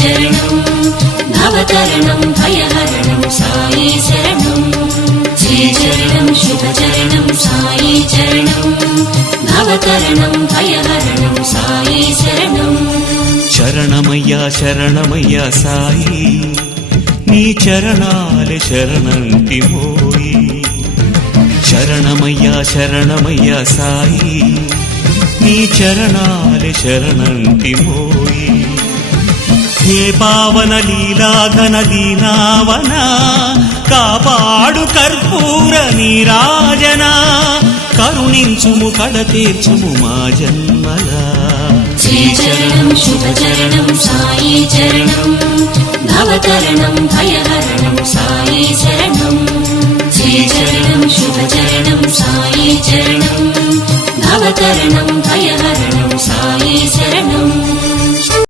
చరణం నవతరణం భయహరణం సాయి శరణం శ్రీచరణం శుభచరణం సాయి చరణం నవతరణం భయహరణం సాయి శరణం శరణమయ్యా శరణమయ్యా సాయి నీ చరణాలే శరణంటిమోయి శరణమయ్యా శరణమయ్యా సాయి నీ చరణాలే శరణంటిమోయి హే పావన లీలాఘన దీనావన కాపాడు కర్పూర నీరాజన కరుణించుము కడతీర్చుము మా జన్మలా శ్రీచరణం శుభచరణం సాయి చరణం నవతరణం భయహరణం సాయి శరణం శ్రీచరణం శుభచరణం సాయి చరణం నవతరణం భయహరణం సాయి శరణం